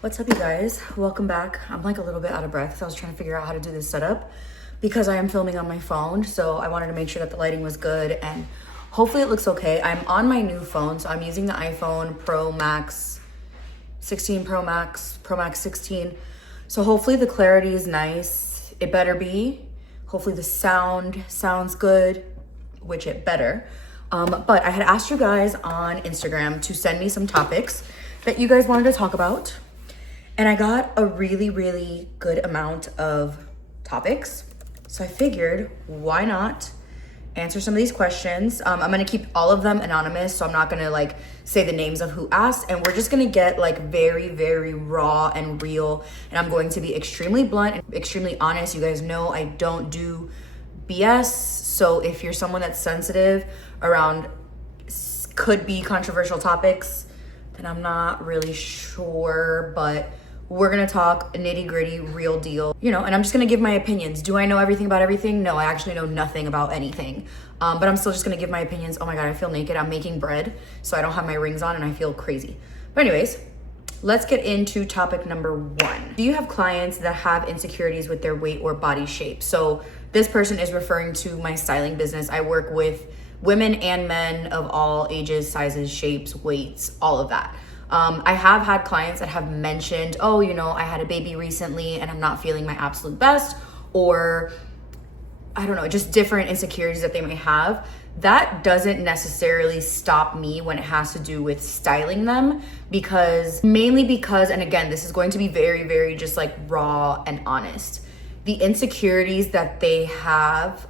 What's up, you guys? Welcome back. I'm like a little bit out of breath because I was trying to figure out how to do this setup because I am filming on my phone. So I wanted to make sure that the lighting was good and hopefully it looks okay. I'm on my new phone. So I'm using the iPhone Pro Max 16 Pro Max 16. So hopefully the clarity is nice. It better be. Hopefully the sound sounds good, which it better. But I had asked you guys on Instagram to send me some topics that you guys wanted to talk about. And I got a really, really good amount of topics. So I figured, why not answer some of these questions? I'm gonna keep all of them anonymous, so I'm not gonna like say the names of who asked, and we're just gonna get like very, very raw and real. And I'm going to be extremely blunt and extremely honest. You guys know I don't do BS. So if you're someone that's sensitive around could be controversial topics, then I'm not really sure, but we're gonna talk nitty gritty, real deal, and I'm just gonna give my opinions. Do I know everything about everything? No, I actually know nothing about anything. But I'm still just gonna give my opinions. Oh my God, I feel naked. I'm making bread, so I don't have my rings on and I feel crazy. But anyways, let's get into topic number 1. Do you have clients that have insecurities with their weight or body shape? So this person is referring to my styling business. I work with women and men of all ages, sizes, shapes, weights, all of that. I have had clients that have mentioned, oh, I had a baby recently and I'm not feeling my absolute best, or I don't know, just different insecurities that they may have. That doesn't necessarily stop me when it has to do with styling them, mainly because, and again, this is going to be very, very just like raw and honest. The insecurities that they have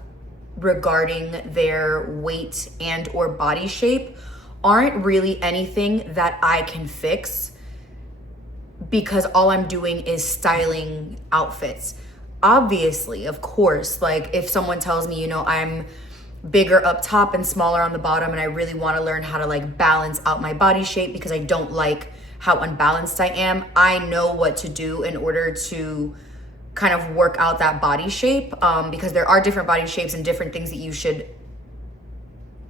regarding their weight and or body shape aren't really anything that I can fix, because all I'm doing is styling outfits. Obviously, of course, like if someone tells me, I'm bigger up top and smaller on the bottom and I really want to learn how to like balance out my body shape because I don't like how unbalanced I am, I know what to do in order to kind of work out that body shape, because there are different body shapes and different things that you should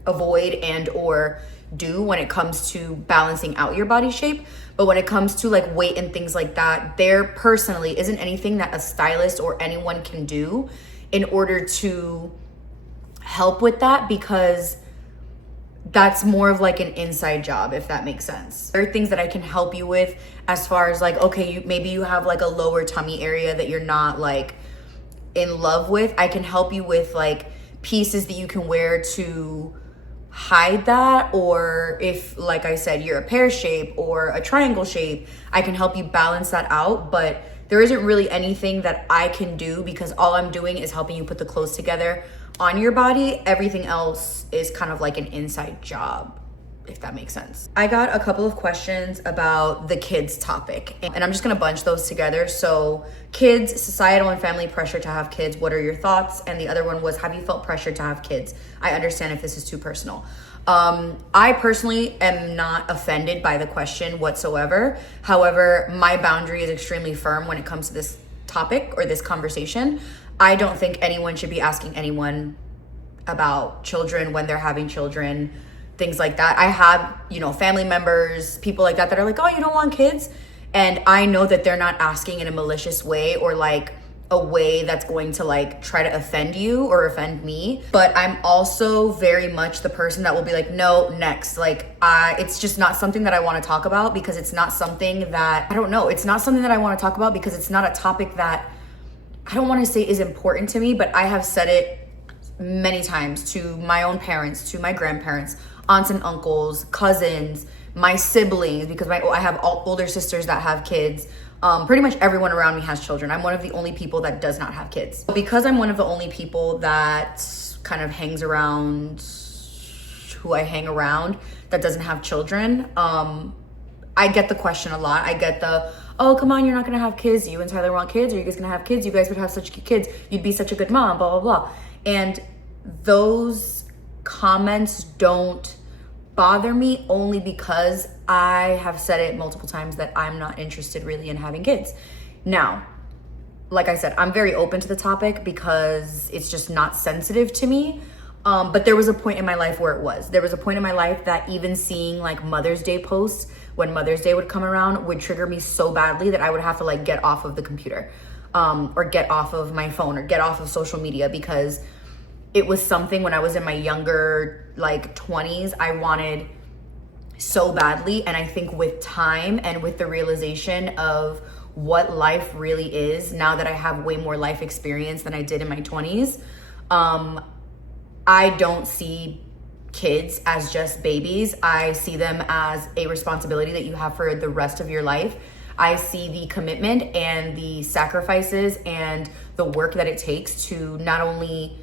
avoid and or do when it comes to balancing out your body shape. But when it comes to like weight and things like that, there personally isn't anything that a stylist or anyone can do in order to help with that, because that's more of like an inside job, if that makes sense. There are things that I can help you with as far as like, okay, maybe you have like a lower tummy area that you're not like in love with. I can help you with like pieces that you can wear to hide that, or if, like I said, you're a pear shape or a triangle shape, I can help you balance that out. But there isn't really anything that I can do, because all I'm doing is helping you put the clothes together on your body. Everything else is kind of like an inside job, if that makes sense. I got a couple of questions about the kids topic, and I'm just gonna bunch those together. So kids, societal and family pressure to have kids, what are your thoughts? And the other one was, have you felt pressure to have kids? I understand if this is too personal. I personally am not offended by the question whatsoever. However, my boundary is extremely firm when it comes to this topic or this conversation. I don't think anyone should be asking anyone about children when they're having children, things like that. I have, family members, people like that are like, oh, you don't want kids? And I know that they're not asking in a malicious way or like a way that's going to like try to offend you or offend me. But I'm also very much the person that will be like, no, next. Like, it's just not something that I want to talk about, because it's not something that, I don't know, it's not something that I want to talk about because it's not a topic that I don't want to say is important to me, but I have said it many times to my own parents, to my grandparents, aunts and uncles, cousins, my siblings, because I have older sisters that have kids. Pretty much everyone around me has children. I'm one of the only people that does not have kids. Because I'm one of the only people that kind of hangs around, who I hang around, that doesn't have children, I get the question a lot. I get the, oh, come on, you're not gonna have kids. You and Tyler want kids? Are you guys gonna have kids? You guys would have such cute kids. You'd be such a good mom, blah, blah, blah. And those comments don't bother me, only because I have said it multiple times that I'm not interested really in having kids. Now, like I said, I'm very open to the topic because it's just not sensitive to me. But there was a point in my life where it was. There was a point in my life that even seeing like Mother's Day posts when Mother's Day would come around would trigger me so badly that I would have to like get off of the computer, or get off of my phone or get off of social media, because it was something when I was in my younger like 20s I wanted so badly. And I think with time and with the realization of what life really is, now that I have way more life experience than I did in my 20s, I don't see kids as just babies. I see them as a responsibility that you have for the rest of your life. I see the commitment and the sacrifices and the work that it takes to not only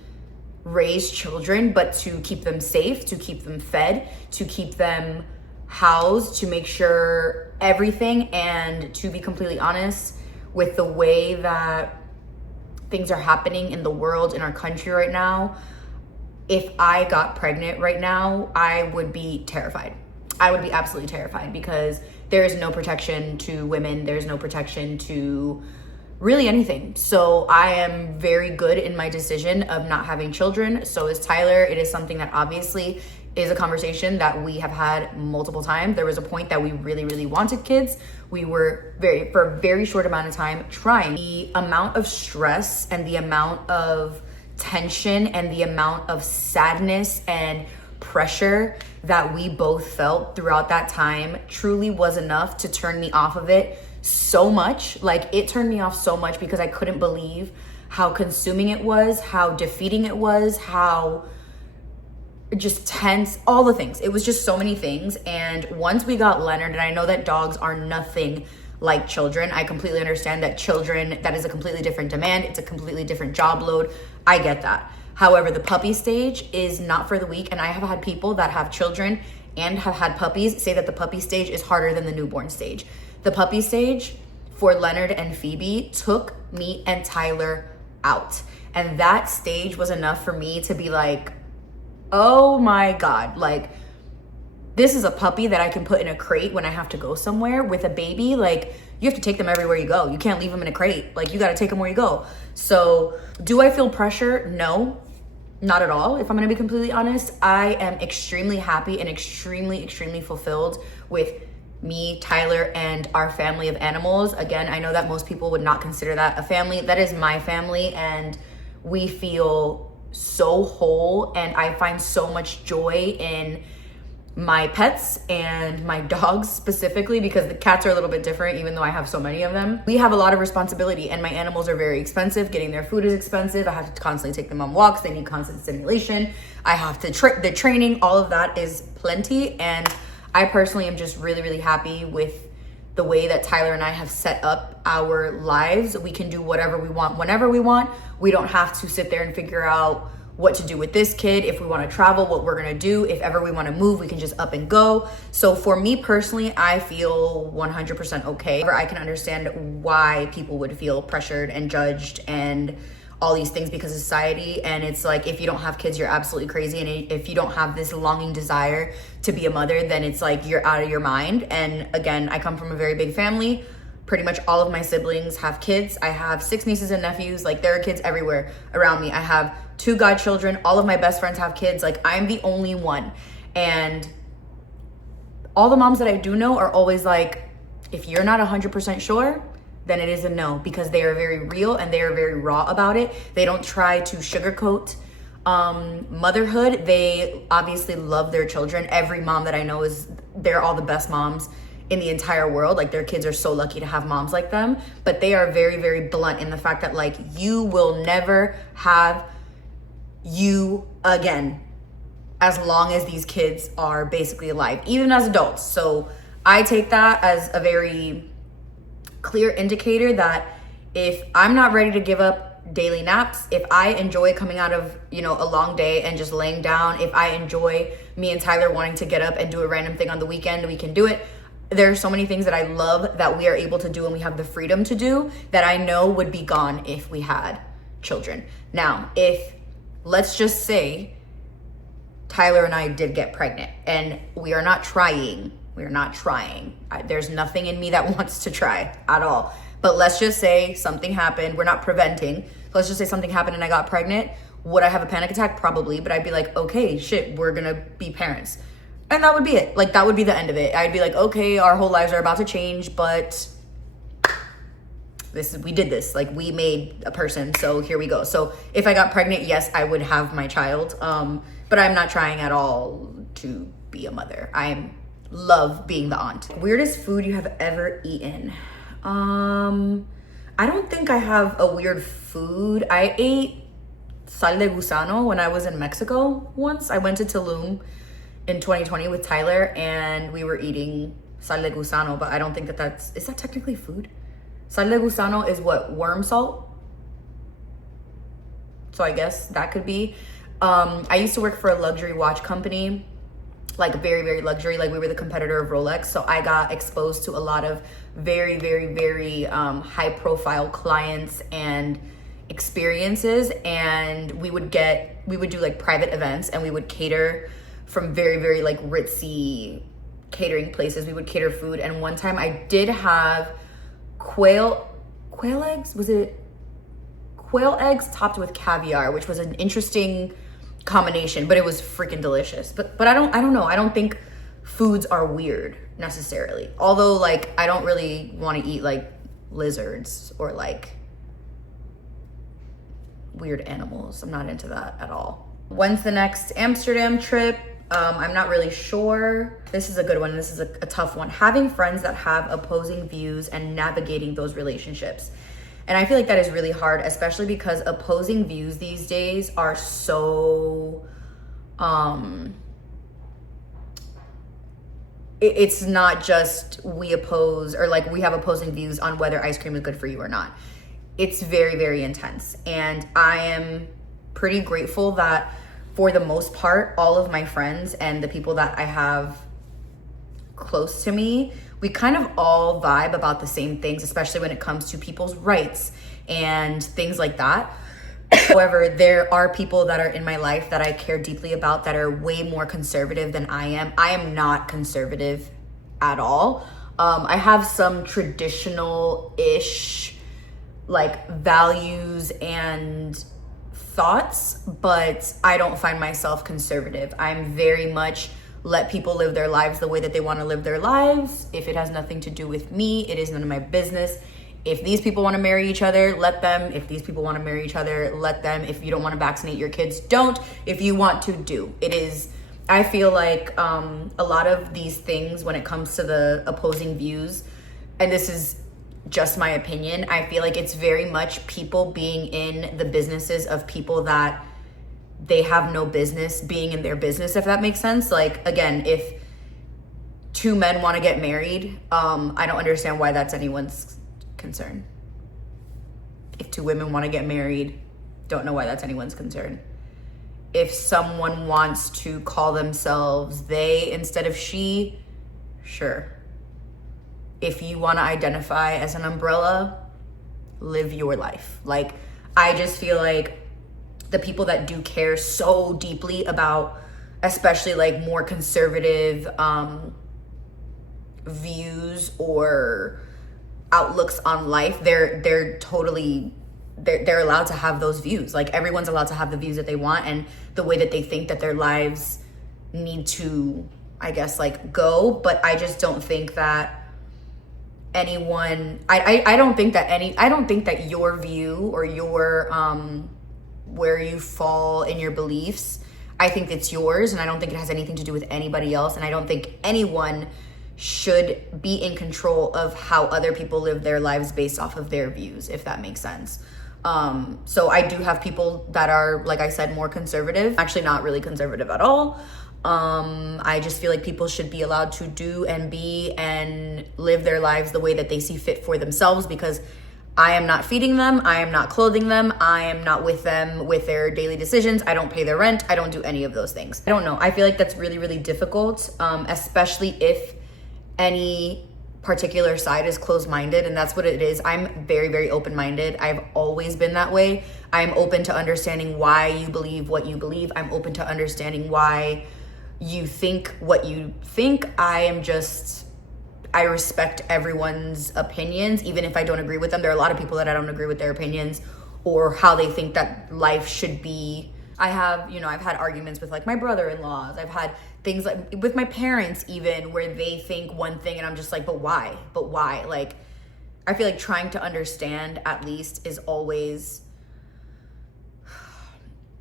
raise children, but to keep them safe, to keep them fed, to keep them housed, to make sure everything. And to be completely honest, with the way that things are happening in the world, in our country right now, if I got pregnant right now, I would be terrified. I would be absolutely terrified, because there is no protection to women. There's no protection to really anything. So I am very good in my decision of not having children. So is Tyler. It is something that obviously is a conversation that we have had multiple times. There was a point that we really, really wanted kids. We were for a very short amount of time trying. The amount of stress and the amount of tension and the amount of sadness and pressure that we both felt throughout that time truly was enough to turn me off of it so much. Like, it turned me off so much because I couldn't believe how consuming it was, how defeating it was, how just tense, all the things. It was just so many things. And once we got Leonard, and I know that dogs are nothing like children. I completely understand that children, that is a completely different demand. It's a completely different job load. I get that. However, the puppy stage is not for the weak. And I have had people that have children and have had puppies say that the puppy stage is harder than the newborn stage. The puppy stage for Leonard and Phoebe took me and Tyler out. And that stage was enough for me to be like, oh my God, like, this is a puppy that I can put in a crate when I have to go somewhere. With a baby, like, you have to take them everywhere you go. You can't leave them in a crate. Like, you got to take them where you go. So do I feel pressure? No, not at all. If I'm going to be completely honest, I am extremely happy and extremely, extremely fulfilled with me, Tyler, and our family of animals. Again, I know that most people would not consider that a family. That is my family, and we feel so whole, and I find so much joy in my pets and my dogs specifically, because the cats are a little bit different even though I have so many of them. We have a lot of responsibility, and my animals are very expensive. Getting their food is expensive. I have to constantly take them on walks. They need constant stimulation. I have to the training, all of that is plenty. And I personally am just really, really happy with the way that Tyler and I have set up our lives. We can do whatever we want, whenever we want. We don't have to sit there and figure out what to do with this kid. If we want to travel, what we're going to do. If ever we want to move, we can just up and go. So for me personally, I feel 100% okay. I can understand why people would feel pressured and judged and all these things because of society. And it's like, if you don't have kids, you're absolutely crazy. And if you don't have this longing desire to be a mother, then it's like you're out of your mind. And again, I come from a very big family. Pretty much all of my siblings have kids. I have 6 nieces and nephews. Like, there are kids everywhere around me. I have 2 godchildren. All of my best friends have kids. Like, I'm the only one. And all the moms that I do know are always like, if you're not 100% sure, then it is a no, because they are very real and they are very raw about it. They don't try to sugarcoat motherhood. They obviously love their children. Every mom that I know they're all the best moms in the entire world. Like, their kids are so lucky to have moms like them, but they are very, very blunt in the fact that, like, you will never have you again as long as these kids are basically alive, even as adults. So I take that as a very clear indicator that if I'm not ready to give up daily naps, if I enjoy coming out of, a long day and just laying down, if I enjoy me and Tyler wanting to get up and do a random thing on the weekend, we can do it. There are so many things that I love that we are able to do and we have the freedom to do that I know would be gone if we had children. Now, let's just say Tyler and I did get pregnant and we are not trying. There's nothing in me that wants to try at all. But let's just say something happened. We're not preventing. Let's just say something happened and I got pregnant. Would I have a panic attack? Probably. But I'd be like, okay, shit, we're going to be parents. And that would be it. Like, that would be the end of it. I'd be like, okay, our whole lives are about to change, but we did this. Like, we made a person, so here we go. So if I got pregnant, yes, I would have my child. But I'm not trying at all to be a mother. I love being the aunt. Weirdest food you have ever eaten? I don't think I have a weird food. I ate sal de gusano when I was in Mexico once. I went to Tulum in 2020 with Tyler, and we were eating sal de gusano, but I don't think is that technically food? Sal de gusano is what, worm salt? So I guess that could be. I used to work for a luxury watch company, like very, very luxury. Like, we were the competitor of Rolex. So I got exposed to a lot of very, very, very high profile clients and experiences. And we would do like private events, and we would cater from very, very like ritzy catering places. We would cater food. And one time I did have quail eggs? Was it quail eggs topped with caviar, which was an interesting combination, but it was freaking delicious. But I don't know. I don't think foods are weird necessarily. Although, like, I don't really want to eat like lizards or like weird animals. I'm not into that at all. When's the next Amsterdam trip? I'm not really sure. This is a good one. This is a tough one. Having friends that have opposing views and navigating those relationships. And I feel like that is really hard, especially because opposing views these days are so, it's not just we oppose, or like we have opposing views on whether ice cream is good for you or not. It's very, very intense. And I am pretty grateful that for the most part, all of my friends and the people that I have close to me, we kind of all vibe about the same things, especially when it comes to people's rights and things like that. However, there are people that are in my life that I care deeply about that are way more conservative than I am. I am not conservative at all. I have some traditional-ish like values and thoughts, but I don't find myself conservative. I'm very much let people live their lives the way that they want to live their lives. If it has nothing to do with me, it is none of my business. If these people want to marry each other, let them. If these people want to marry each other, let them. If you don't want to vaccinate your kids, don't. If you want to, do. It is, I feel like a lot of these things when it comes to the opposing views, and this is just my opinion, I feel like it's very much people being in the businesses of people that they have no business being in their business, if that makes sense. Like, again, if two men want to get married, I don't understand why that's anyone's concern. If two women want to get married, don't know why that's anyone's concern. If someone wants to call themselves they instead of she, sure. If you want to identify as an umbrella, live your life. Like, I just feel like the people that do care so deeply about, especially like more conservative views or outlooks on life, they're totally, they're allowed to have those views. Like, everyone's allowed to have the views that they want and the way that they think that their lives need to, I guess, like, go. But I just don't think that anyone, I don't think that your view or your where you fall in your beliefs, I think it's yours, and I don't think it has anything to do with anybody else. And I don't think anyone should be in control of how other people live their lives based off of their views, if that makes sense. So I do have people that are, like I said, more conservative, actually not really conservative at all. I just feel like people should be allowed to do and be and live their lives the way that they see fit for themselves, because I am not feeding them. I am not clothing them. I am not with them with their daily decisions. I don't pay their rent. I don't do any of those things. I don't know. I feel like that's really, really difficult, especially if any particular side is closed-minded, and that's what it is. I'm very, very open-minded. I've always been that way. I'm open to understanding why you believe what you believe. I'm open to understanding why you think what you think. I respect everyone's opinions, even if I don't agree with them. There are a lot of people that I don't agree with their opinions or how they think that life should be. I've had arguments with like my brother-in-laws. I've had things like with my parents even, where they think one thing and I'm just like, but why? Like, I feel like trying to understand at least is always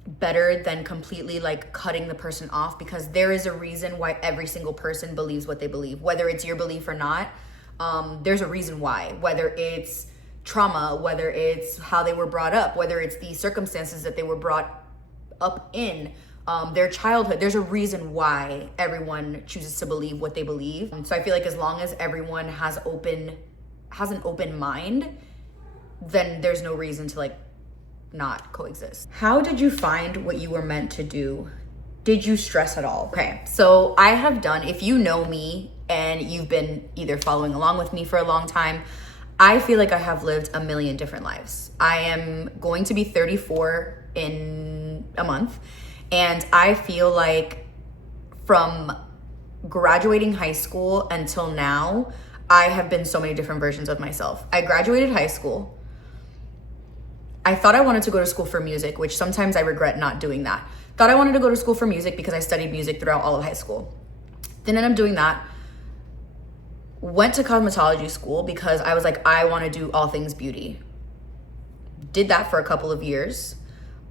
better than completely like cutting the person off, because there is a reason why every single person believes what they believe, whether it's your belief or not. There's a reason why, whether it's trauma, whether it's how they were brought up, whether it's the circumstances that they were brought up in, their childhood. There's a reason why everyone chooses to believe what they believe. So I feel like as long as everyone has an open mind, then there's no reason to like not coexist. How did you find what you were meant to do? Did you stress at all? Okay, so I have done, if you know me and you've been either following along with me for a long time, I feel like I have lived a million different lives. I am going to be 34 in a month, and I feel like from graduating high school until now, I have been so many different versions of myself. I graduated high school. I thought I wanted to go to school for music, which sometimes I regret not doing that. Thought I wanted to go to school for music because I studied music throughout all of high school. Didn't end up doing that. Went to cosmetology school because I was like, I want to do all things beauty. Did that for a couple of years.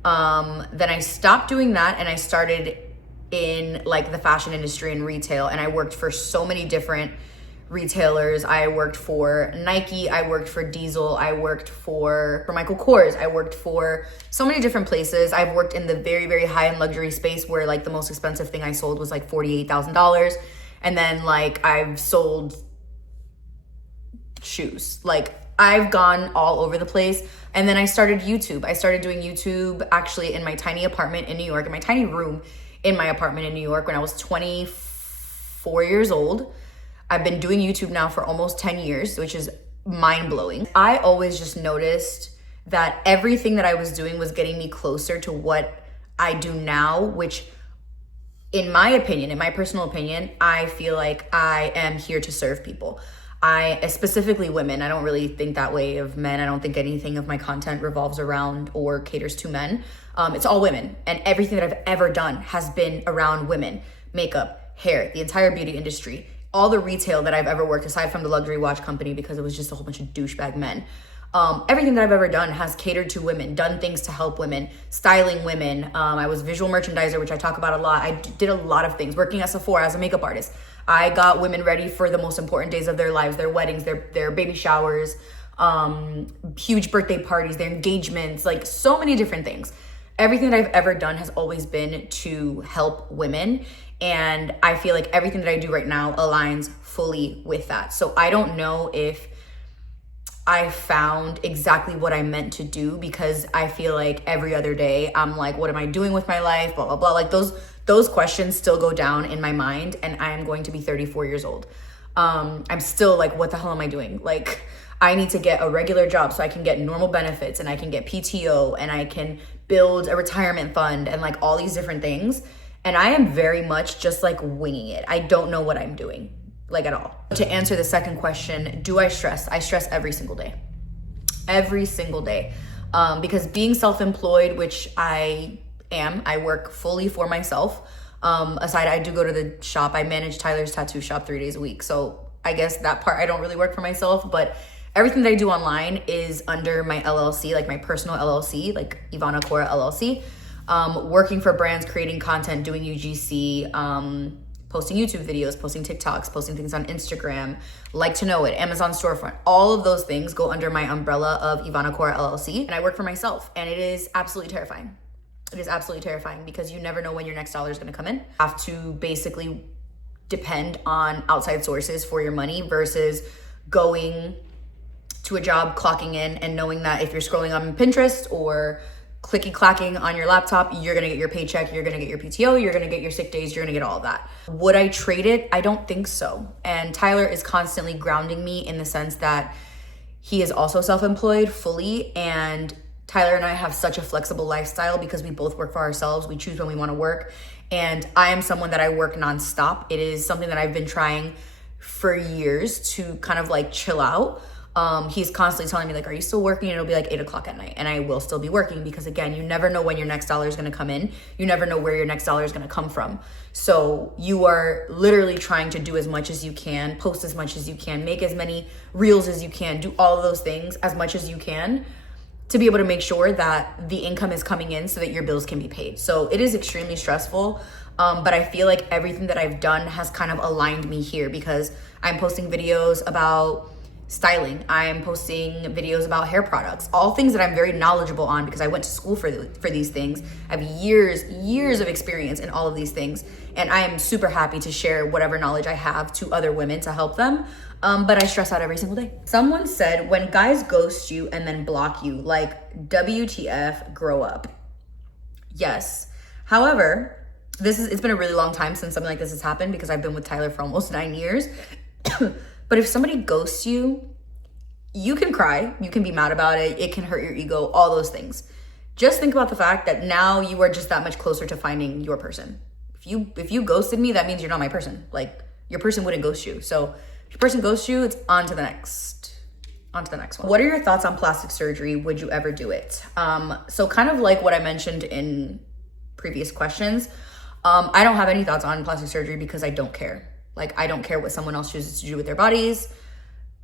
Then I stopped doing that and I started in like the fashion industry and retail, and I worked for so many different retailers. I worked for Nike, I worked for Diesel, I worked for Michael Kors, I worked for so many different places. I've worked in the very, very high-end luxury space where like the most expensive thing I sold was like $48,000. And then like I've sold shoes. Like I've gone all over the place. And then I started YouTube. I started doing YouTube actually in my tiny apartment in New York, in my tiny room in my apartment in New York when I was 24 years old. I've been doing YouTube now for almost 10 years, which is mind-blowing. I always just noticed that everything that I was doing was getting me closer to what I do now, which in my opinion, in my personal opinion, I feel like I am here to serve people. Specifically women. I don't really think that way of men. I don't think anything of my content revolves around or caters to men. It's all women. And everything that I've ever done has been around women. Makeup, hair, the entire beauty industry, all the retail that I've ever worked, aside from the luxury watch company because it was just a whole bunch of douchebag men. Everything that I've ever done has catered to women, done things to help women, styling women. I was visual merchandiser, which I talk about a lot. I did a lot of things, working at Sephora as a makeup artist. I got women ready for the most important days of their lives, their weddings, their baby showers, huge birthday parties, their engagements, like so many different things. Everything that I've ever done has always been to help women. And I feel like everything that I do right now aligns fully with that. So I don't know if I found exactly what I meant to do, because I feel like every other day I'm like, what am I doing with my life? Blah, blah, blah. Like those questions still go down in my mind, and I am going to be 34 years old. I'm still like, what the hell am I doing? Like, I need to get a regular job so I can get normal benefits and I can get PTO and I can build a retirement fund and like all these different things. And I am very much just like winging it. I don't know what I'm doing, like at all. To answer the second question, do I stress? I stress every single day. Every single day. Because being self-employed, which I am, I work fully for myself. Aside, I do go to the shop. I manage Tyler's tattoo shop 3 days a week. So I guess that part, I don't really work for myself, but everything that I do online is under my LLC, like my personal LLC, like Ivana Cora LLC. Working for brands, creating content, doing UGC, posting YouTube videos, posting TikToks, posting things on Instagram, like to know it, Amazon storefront. All of those things go under my umbrella of Ivana Cora LLC, and I work for myself, and it is absolutely terrifying. It is absolutely terrifying because you never know when your next dollar is going to come in. You have to basically depend on outside sources for your money versus going to a job, clocking in, and knowing that if you're scrolling on Pinterest or clicky-clacking on your laptop, you're gonna get your paycheck, you're gonna get your PTO, you're gonna get your sick days, you're gonna get all of that. Would I trade it? I don't think so. And Tyler is constantly grounding me in the sense that he is also self-employed fully, and Tyler and I have such a flexible lifestyle because we both work for ourselves. We choose when we wanna work. And I am someone that I work nonstop. It is something that I've been trying for years to kind of like chill out. He's constantly telling me like, are you still working? And it'll be like 8 o'clock at night, and I will still be working because again, you never know when your next dollar is going to come in. You never know where your next dollar is going to come from. So you are literally trying to do as much as you can, post as much as you can, make as many reels as you can, do all of those things as much as you can to be able to make sure that the income is coming in so that your bills can be paid. So it is extremely stressful. But I feel like everything that I've done has kind of aligned me here because I'm posting videos about styling. I'm posting videos about hair products, all things that I'm very knowledgeable on because I went to school for these things. I have years of experience in all of these things. And I am super happy to share whatever knowledge I have to other women to help them. But I stress out every single day. Someone said, when guys ghost you and then block you, like WTF, grow up. Yes. However, it's been a really long time since something like this has happened because I've been with Tyler for almost 9 years. But if somebody ghosts you, you can cry, you can be mad about it, it can hurt your ego, all those things. Just think about the fact that now you are just that much closer to finding your person. If you ghosted me, that means you're not my person. Like, your person wouldn't ghost you. So if your person ghosts you, it's on to the next one. What are your thoughts on plastic surgery? Would you ever do it? So kind of like what I mentioned in previous questions, I don't have any thoughts on plastic surgery because I don't care. Like, I don't care what someone else chooses to do with their bodies.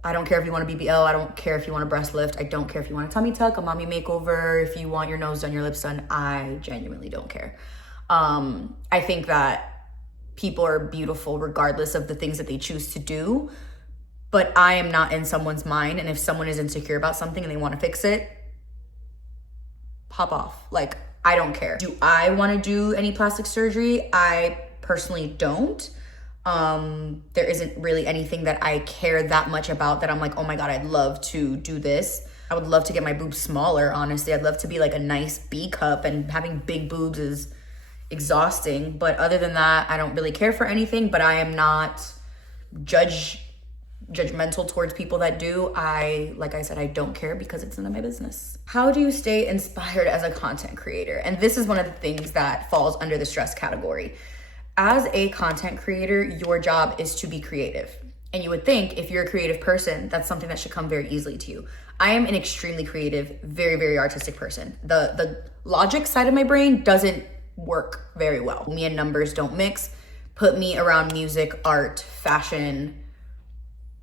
I don't care if you want a BBL. I don't care if you want a breast lift. I don't care if you want a tummy tuck, a mommy makeover, if you want your nose done, your lips done. I genuinely don't care. I think that people are beautiful regardless of the things that they choose to do. But I am not in someone's mind. And if someone is insecure about something and they want to fix it, pop off. Like, I don't care. Do I want to do any plastic surgery? I personally don't. There isn't really anything that I care that much about that I'm like, oh my God, I'd love to do this. I would love to get my boobs smaller, honestly. I'd love to be like a nice B cup, and having big boobs is exhausting. But other than that, I don't really care for anything, but I am not judgmental towards people that do. Like I said, I don't care because it's none of my business. How do you stay inspired as a content creator? And this is one of the things that falls under the stress category. As a content creator, your job is to be creative. And you would think if you're a creative person, that's something that should come very easily to you. I am an extremely creative, very, very artistic person. The logic side of my brain doesn't work very well. Me and numbers don't mix. Put me around music, art, fashion,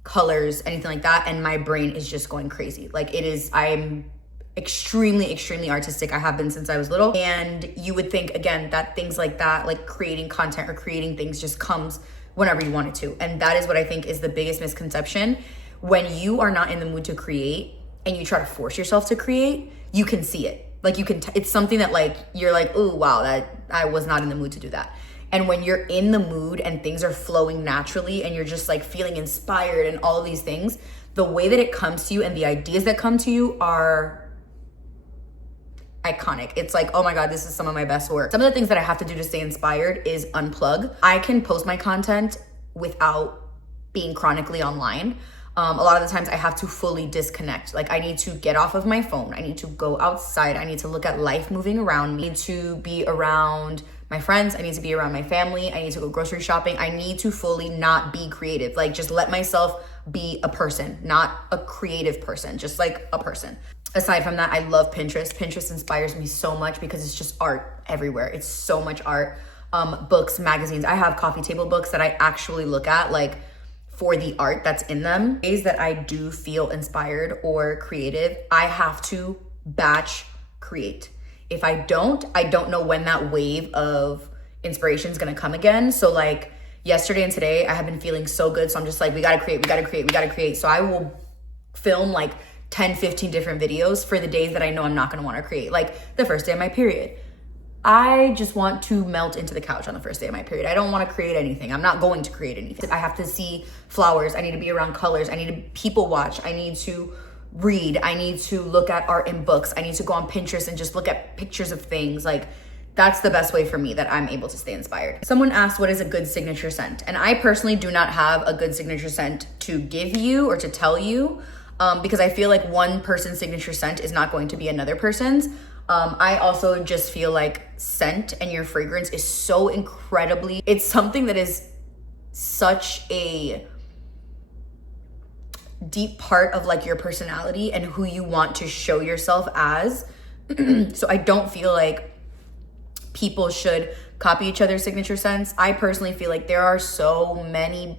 colors, anything like that, and my brain is just going crazy. Like, I'm extremely artistic. I have been since I was little. And you would think, again, that things like that, like creating content or creating things, just comes whenever you want it to. And that is what I think is the biggest misconception. When you are not in the mood to create and you try to force yourself to create, you can see it. Like, you can, it's something that like, you're like, oh, wow, that I was not in the mood to do that. And when you're in the mood and things are flowing naturally and you're just like feeling inspired and all of these things, the way that it comes to you and the ideas that come to you are iconic. It's like, oh my God, this is some of my best work. Some of the things that I have to do to stay inspired is unplug. I can post my content without being chronically online. A lot of the times I have to fully disconnect. Like, I need to get off of my phone. I need to go outside. I need to look at life moving around me. I need to be around my friends. I need to be around my family. I need to go grocery shopping. I need to fully not be creative. Like, just let myself be a person, not a creative person, just like a person. Aside from that, I love Pinterest. Pinterest inspires me so much because it's just art everywhere. It's so much art. Books, magazines. I have coffee table books that I actually look at, like, for the art that's in them. Days that I do feel inspired or creative, I have to batch create. If I don't know when that wave of inspiration is gonna come again. So like yesterday and today, I have been feeling so good. So I'm just like, we gotta create. So I will film like 10, 15 different videos for the days that I know I'm not gonna wanna create. Like the first day of my period. I just want to melt into the couch on the first day of my period. I don't want to create anything. I'm not going to create anything. I have to see flowers. I need to be around colors. I need to people watch. I need to read. I need to look at art in books. I need to go on Pinterest and just look at pictures of things. Like, that's the best way for me that I'm able to stay inspired. Someone asked, what is a good signature scent? And I personally do not have a good signature scent to give you or to tell you, because I feel like one person's signature scent is not going to be another person's. I also just feel like scent and your fragrance is so incredibly, it's something that is such a deep part of like your personality and who you want to show yourself as. So I don't feel like people should copy each other's signature scents. I personally feel like there are so many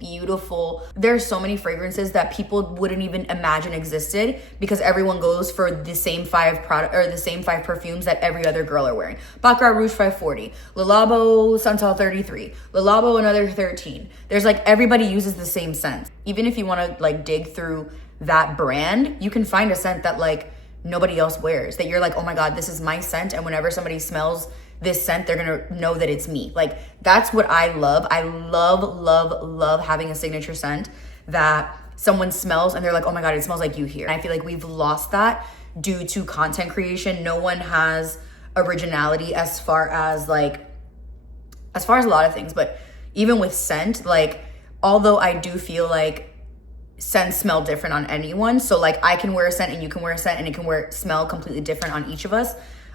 fragrances that people wouldn't even imagine existed, because everyone goes for the same 5 product or the same 5 perfumes that every other girl are wearing. Baccarat Rouge 540, Le Labo Santal 33, Le Labo another 13. There's like, everybody uses the same scent. Even if you want to like dig through that brand, you can find a scent that like nobody else wears, that you're like, oh my God, this is my scent. And whenever somebody smells this scent, they're gonna know that it's me. Like, that's what I love. I love having a signature scent that someone smells and they're like, oh my God, it smells like you here. And I feel like we've lost that due to content creation. No one has originality as far as a lot of things, but even with scent, like, although I do feel like scents smell different on anyone. So like, I can wear a scent and you can wear a scent and it can smell completely different on each of us.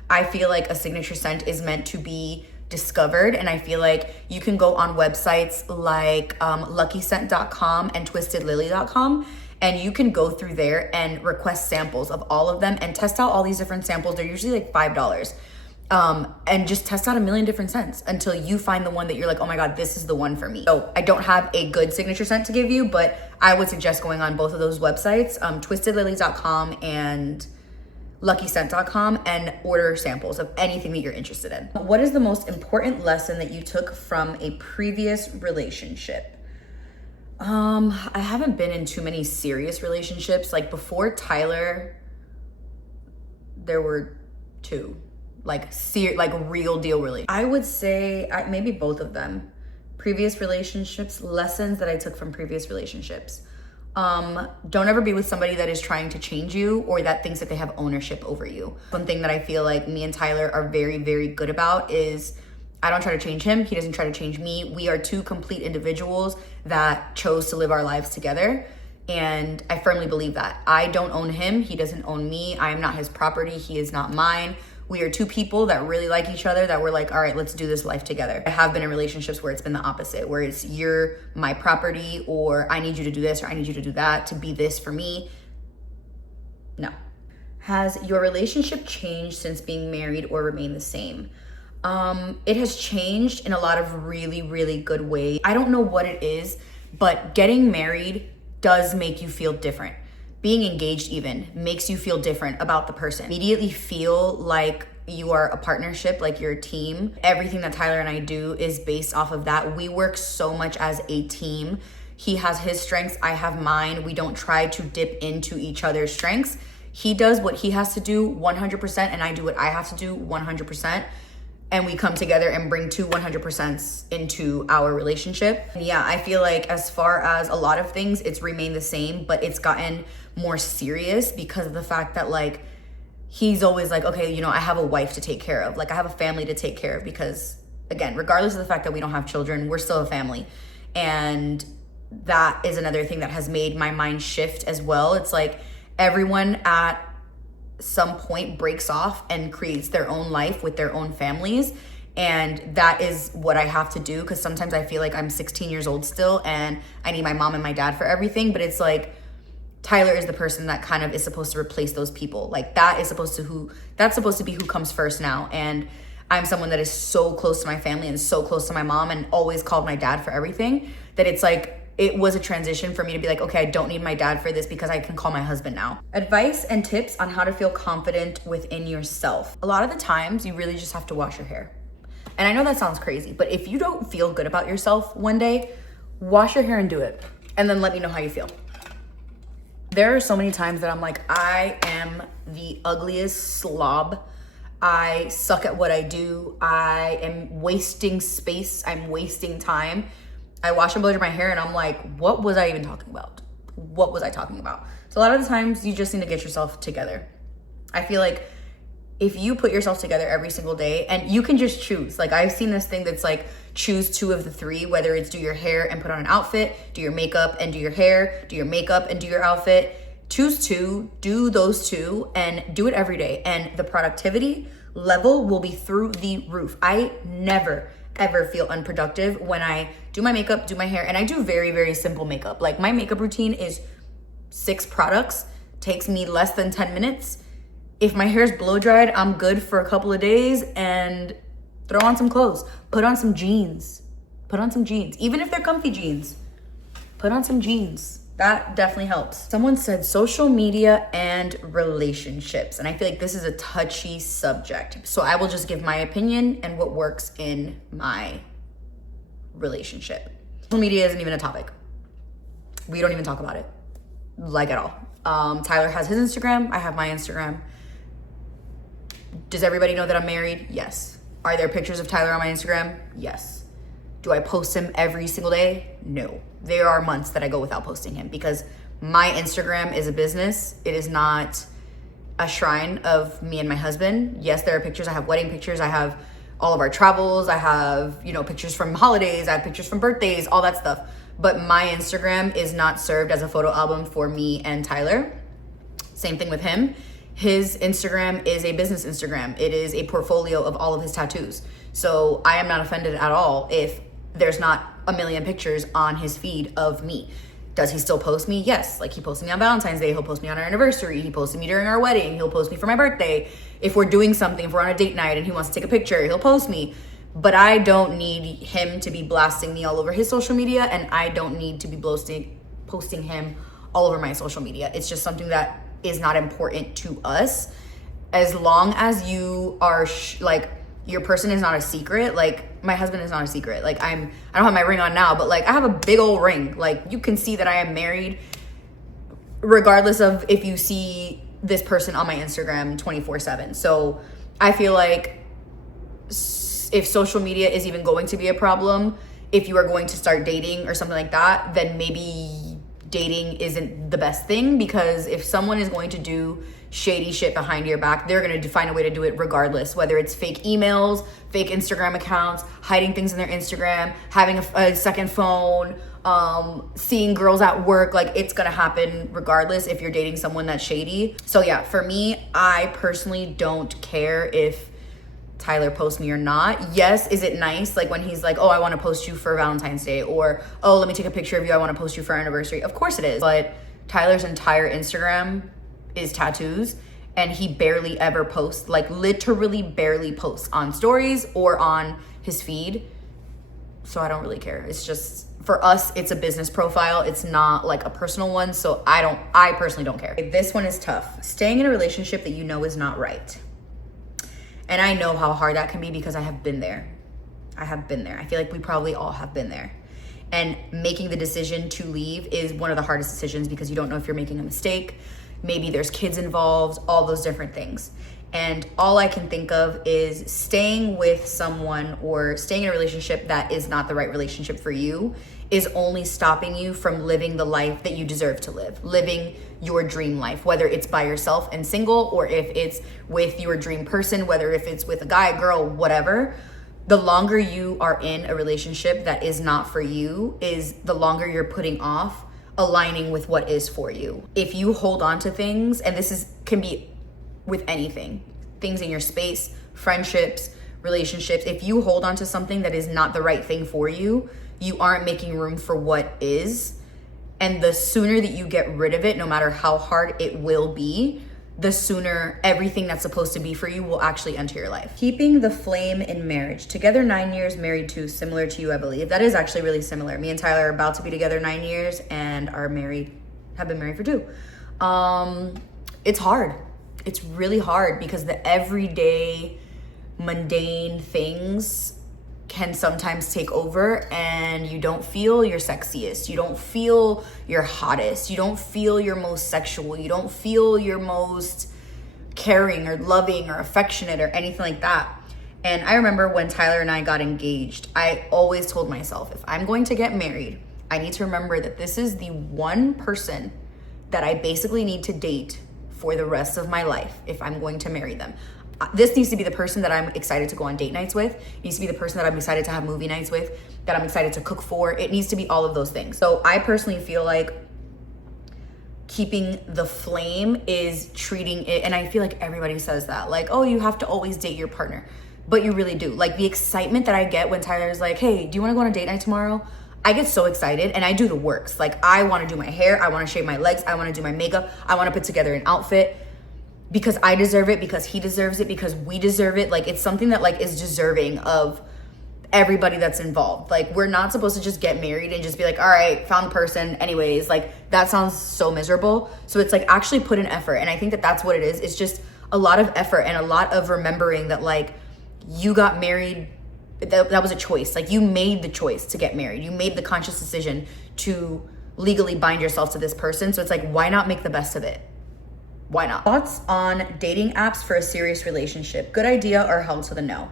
I feel like a signature scent is meant to be discovered, and I feel like you can go on websites like luckyscent.com and twistedlily.com, and you can go through there and request samples of all of them and test out all these different samples. They're usually like $5. And just test out a million different scents until you find the one that you're like, oh my God, this is the one for me. So I don't have a good signature scent to give you, but I would suggest going on both of those websites, twistedlilies.com and luckyscent.com, and order samples of anything that you're interested in. What is the most important lesson that you took from a previous relationship? I haven't been in too many serious relationships. Like, before Tyler, there were 2, like real deal relationships. I would say maybe both of them. Previous relationships, lessons that I took from previous relationships. Don't ever be with somebody that is trying to change you or that thinks that they have ownership over you. One thing that I feel like me and Tyler are very, very good about is I don't try to change him. He doesn't try to change me. We are 2 complete individuals that chose to live our lives together. And I firmly believe that. I don't own him. He doesn't own me. I am not his property. He is not mine. We are 2 people that really like each other, that we're like, all right, let's do this life together. I have been in relationships where it's been the opposite, where it's you're my property, or I need you to do this, or I need you to do that to be this for me. No. Has your relationship changed since being married or remained the same? It has changed in a lot of really, really good ways. I don't know what it is, but getting married does make you feel different. Being engaged even makes you feel different about the person. Immediately feel like you are a partnership, like you're a team. Everything that Tyler and I do is based off of that. We work so much as a team. He has his strengths, I have mine. We don't try to dip into each other's strengths. He does what he has to do 100%, and I do what I have to do 100%. And we come together and bring 2 100% into our relationship. Yeah, I feel like as far as a lot of things, it's remained the same, but it's gotten more serious because of the fact that like, he's always like, okay, you know, I have a wife to take care of. Like, I have a family to take care of, because again, regardless of the fact that we don't have children, we're still a family. And that is another thing that has made my mind shift as well. It's like everyone at some point breaks off and creates their own life with their own families. And that is what I have to do, because sometimes I feel like I'm 16 years old still and I need my mom and my dad for everything. But it's like, Tyler is the person that kind of is supposed to replace those people. Like, that's supposed to be who comes first now. And I'm someone that is so close to my family and so close to my mom and always called my dad for everything, that it's like, it was a transition for me to be like, okay, I don't need my dad for this because I can call my husband now. Advice and tips on how to feel confident within yourself. A lot of the times you really just have to wash your hair. And I know that sounds crazy, but if you don't feel good about yourself one day, wash your hair and do it. And then let me know how you feel. There are so many times that I'm like, I am the ugliest slob. I suck at what I do. I am wasting space. I'm wasting time. I wash and blow dry my hair and I'm like, what was I even talking about? What was I talking about? So a lot of the times you just need to get yourself together. I feel like if you put yourself together every single day, and you can just choose, like I've seen this thing that's like, choose 2 of the 3, whether it's do your hair and put on an outfit, do your makeup and do your hair, do your makeup and do your outfit. Choose 2, do those 2, and do it every day. And the productivity level will be through the roof. I never, ever feel unproductive when I do my makeup, do my hair, and I do very, very simple makeup. Like, my makeup routine is 6 products, takes me less than 10 minutes. If my hair's blow dried, I'm good for a couple of days, and throw on some clothes. Put on some jeans. Put on some jeans. Even if they're comfy jeans, put on some jeans. That definitely helps. Someone said social media and relationships. And I feel like this is a touchy subject. So I will just give my opinion and what works in my relationship. Social media isn't even a topic. We don't even talk about it, like, at all. Tyler has his Instagram. I have my Instagram. Does everybody know that I'm married? Yes. Are there pictures of Tyler on my Instagram? Yes. Do I post him every single day? No. There are months that I go without posting him because my Instagram is a business. It is not a shrine of me and my husband. Yes, there are pictures. I have wedding pictures. I have all of our travels. I have, pictures from holidays. I have pictures from birthdays, all that stuff. But my Instagram is not served as a photo album for me and Tyler. Same thing with him. His Instagram is a business Instagram. It is a portfolio of all of his tattoos. So I am not offended at all if there's not a million pictures on his feed of me. Does he still post me? Yes. Like, he posted me on Valentine's Day. He'll post me on our anniversary. He posted me during our wedding. He'll post me for my birthday. If we're doing something, if we're on a date night and he wants to take a picture, he'll post me. But I don't need him to be blasting me all over his social media, and I don't need to be posting him all over my social media. It's just something that is not important to us. As long as you are your person is not a secret. Like, my husband is not a secret. Like, I don't have my ring on now, but like, I have a big old ring. Like, you can see that I am married regardless of if you see this person on my Instagram 24/7. So I feel like if social media is even going to be a problem, if you are going to start dating or something like that, then maybe dating isn't the best thing, because if someone is going to do shady shit behind your back, they're going to find a way to do it regardless, whether it's fake emails, fake Instagram accounts, hiding things in their Instagram, having a second phone, seeing girls at work. Like, it's going to happen regardless if you're dating someone that's shady. So yeah, for me, I personally don't care if Tyler posts me or not. Yes, is it nice, like, when he's like, oh, I want to post you for Valentine's Day, or oh, let me take a picture of you, I want to post you for our anniversary. Of course it is. But Tyler's entire Instagram is tattoos, and he barely ever posts, like, literally barely posts on stories or on his feed. So I don't really care. It's just, for us, it's a business profile. It's not like a personal one. So I personally don't care. This one is tough. Staying in a relationship that you know is not right. And I know how hard that can be because I have been there. I feel like we probably all have been there. And making the decision to leave is one of the hardest decisions, because you don't know if you're making a mistake. Maybe there's kids involved, all those different things. And all I can think of is staying with someone or staying in a relationship that is not the right relationship for you is only stopping you from living the life that you deserve to live, living your dream life, whether it's by yourself and single, or if it's with your dream person, whether if it's with a guy, girl, whatever. The longer you are in a relationship that is not for you, is the longer you're putting off aligning with what is for you. If you hold on to things, and can be with anything, things in your space, friendships, relationships, if you hold on to something that is not the right thing for you, you aren't making room for what is. And the sooner that you get rid of it, no matter how hard it will be, the sooner everything that's supposed to be for you will actually enter your life. Keeping the flame in marriage. Together 9 years, married 2, similar to you, I believe. That is actually really similar. Me and Tyler are about to be together 9 years and have been married for 2. It's hard. It's really hard because the everyday mundane things can sometimes take over, and you don't feel your sexiest, you don't feel your hottest, you don't feel your most sexual, you don't feel your most caring or loving or affectionate or anything like that. And I remember when Tyler and I got engaged, I always told myself, if I'm going to get married, I need to remember that this is the one person that I basically need to date for the rest of my life if I'm going to marry them. This needs to be the person that I'm excited to go on date nights with. It needs to be the person that I'm excited to have movie nights with, that I'm excited to cook for. It needs to be all of those things. So I personally feel like keeping the flame is treating it, and I feel like everybody says that, like, oh, you have to always date your partner. But you really do. Like, the excitement that I get when Tyler's like, hey, do you want to go on a date night tomorrow? I get so excited and I do the works. Like, I want to do my hair, I want to shave my legs, I want to do my makeup, I want to put together an outfit because I deserve it, because he deserves it, because we deserve it. Like, it's something that like is deserving of everybody that's involved. Like, we're not supposed to just get married and just be like, all right, found the person anyways. Like, that sounds so miserable. So it's like, actually put in effort. And I think that that's what it is. It's just a lot of effort and a lot of remembering that like you got married, that was a choice. Like, you made the choice to get married. You made the conscious decision to legally bind yourself to this person. So it's like, why not make the best of it? Why not? Thoughts on dating apps for a serious relationship? Good idea or held to the no?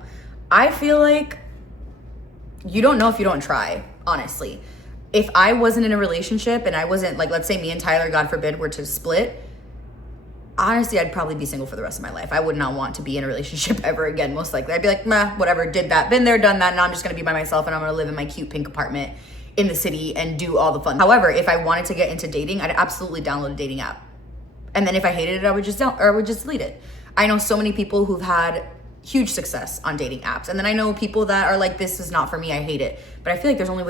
I feel like you don't know if you don't try, honestly. If I wasn't in a relationship and I wasn't, like, let's say me and Tyler, God forbid, were to split, honestly, I'd probably be single for the rest of my life. I would not want to be in a relationship ever again, most likely. I'd be like, meh, whatever, did that, been there, done that, now I'm just gonna be by myself and I'm gonna live in my cute pink apartment in the city and do all the fun. However, if I wanted to get into dating, I'd absolutely download a dating app. And then if I hated it, I would just delete it. I know so many people who've had huge success on dating apps. And then I know people that are like, this is not for me, I hate it. But I feel like there's only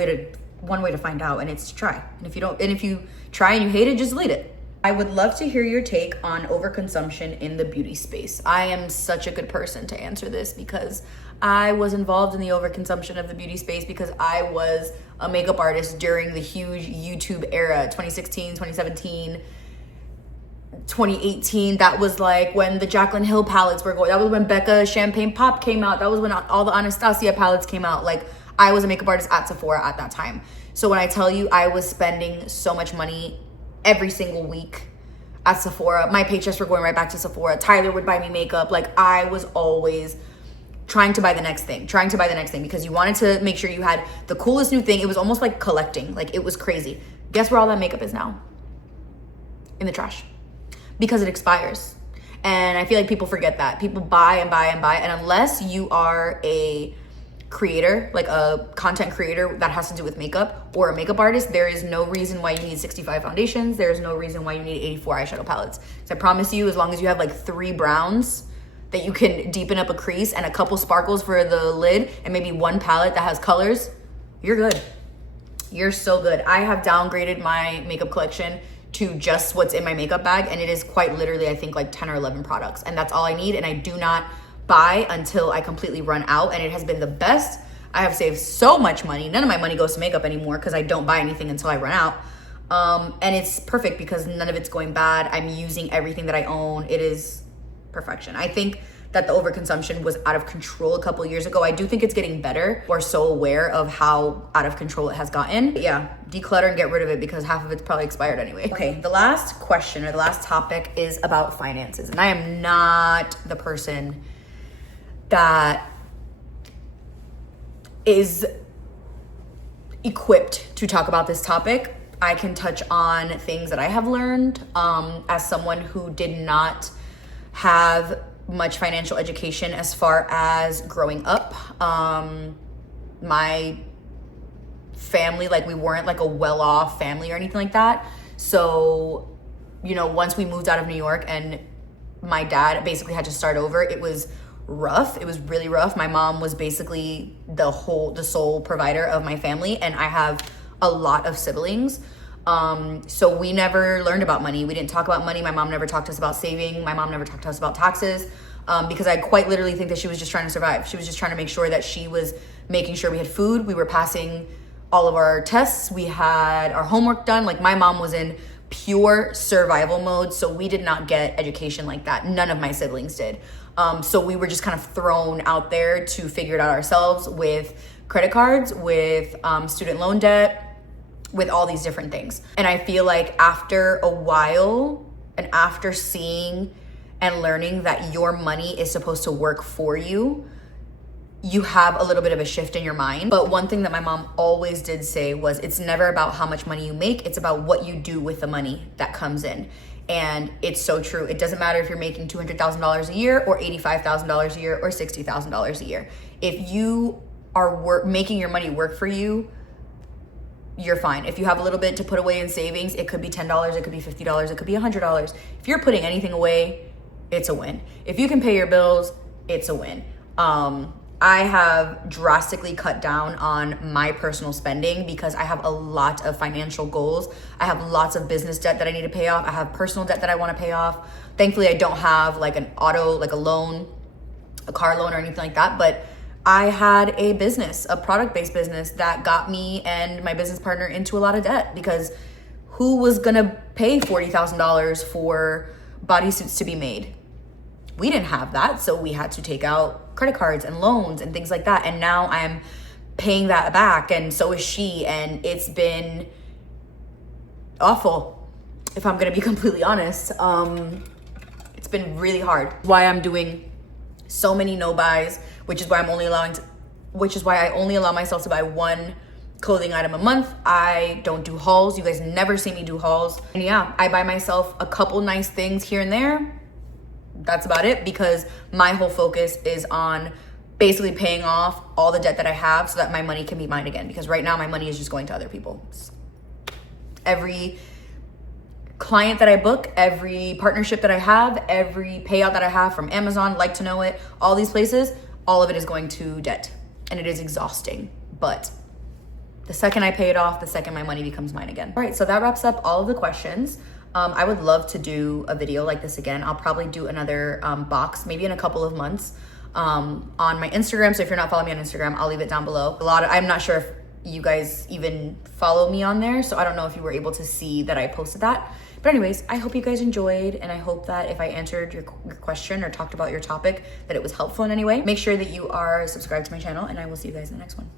one way to find out, and it's to try. And if you try and you hate it, just delete it. I would love to hear your take on overconsumption in the beauty space. I am such a good person to answer this because I was involved in the overconsumption of the beauty space because I was a makeup artist during the huge YouTube era, 2016, 2017, 2018. That was like when the Jaclyn Hill palettes were going. That was when Becca Champagne Pop came out. That was when all the Anastasia palettes came out. Like, I was a makeup artist at Sephora at that time. So when I tell you I was spending so much money every single week at Sephora, my paychecks were going right back to Sephora. Tyler would buy me makeup. Like, I was always trying to buy the next thing because you wanted to make sure you had the coolest new thing. It was almost like collecting. Like, it was crazy. Guess where all that makeup is now? In the trash. Because it expires. And I feel like people forget that. People buy and buy and buy. And unless you are a creator, like a content creator that has to do with makeup, or a makeup artist, there is no reason why you need 65 foundations. There is no reason why you need 84 eyeshadow palettes. So I promise you, as long as you have like 3 browns that you can deepen up a crease and a couple sparkles for the lid and maybe 1 palette that has colors, you're good. You're so good. I have downgraded my makeup collection to just what's in my makeup bag, and it is quite literally, I think, like 10 or 11 products, and that's all I need. And I do not buy until I completely run out, and it has been the best. I have saved so much money. None of my money goes to makeup anymore because I don't buy anything until I run out. And it's perfect because none of it's going bad. I'm using everything that I own. It is perfection. I think that the overconsumption was out of control a couple years ago. I do think it's getting better. We're so aware of how out of control it has gotten. But yeah, declutter and get rid of it because half of it's probably expired anyway. Okay, the last question or the last topic is about finances. And I am not the person that is equipped to talk about this topic. I can touch on things that I have learned as someone who did not have much financial education as far as growing up. My family, like, we weren't like a well-off family or anything like that. So, you know, once we moved out of New York and my dad basically had to start over, it was rough. It was really rough. My mom was basically the sole provider of my family, and I have a lot of siblings. So we never learned about money. We didn't talk about money. My mom never talked to us about saving. My mom never talked to us about taxes, because I quite literally think that she was just trying to survive. She was just trying to make sure that she was making sure we had food. We were passing all of our tests. We had our homework done. Like, my mom was in pure survival mode. So we did not get education like that. None of my siblings did. So we were just kind of thrown out there to figure it out ourselves with credit cards, with student loan debt, with all these different things. And I feel like after a while, and after seeing and learning that your money is supposed to work for you, you have a little bit of a shift in your mind. But one thing that my mom always did say was, it's never about how much money you make, it's about what you do with the money that comes in. And it's so true. It doesn't matter if you're making $200,000 a year or $85,000 a year or $60,000 a year. If you are making your money work for you, you're fine. If you have a little bit to put away in savings, it could be $10, it could be $50, it could be $100. If you're putting anything away, it's a win. If you can pay your bills, it's a win. I have drastically cut down on my personal spending because I have a lot of financial goals. I have lots of business debt that I need to pay off. I have personal debt that I want to pay off. Thankfully, I don't have like an auto, like a loan, a car loan or anything like that. But I had a business, a product-based business that got me and my business partner into a lot of debt because who was gonna pay $40,000 for bodysuits to be made? We didn't have that, so we had to take out credit cards and loans and things like that. And now I'm paying that back, and so is she. And it's been awful, if I'm gonna be completely honest. It's been really hard. Why I'm doing so many no buys, which is why I only allow myself to buy one clothing item a month. I don't do hauls. You guys never see me do hauls. And yeah, I buy myself a couple nice things here and there. That's about it, because my whole focus is on basically paying off all the debt that I have so that my money can be mine again. Because right now my money is just going to other people. Every client that I book, every partnership that I have, every payout that I have from Amazon, Like to Know It, all these places, all of it is going to debt. And it is exhausting. But the second I pay it off, the second my money becomes mine again. All right, so that wraps up all of the questions. I would love to do a video like this again. I'll probably do another box, maybe in a couple of months, on my Instagram. So if you're not following me on Instagram, I'll leave it down below. I'm not sure if you guys even follow me on there, so I don't know if you were able to see that I posted that. But anyways, I hope you guys enjoyed, and I hope that if I answered your question or talked about your topic, that it was helpful in any way. Make sure that you are subscribed to my channel, and I will see you guys in the next one.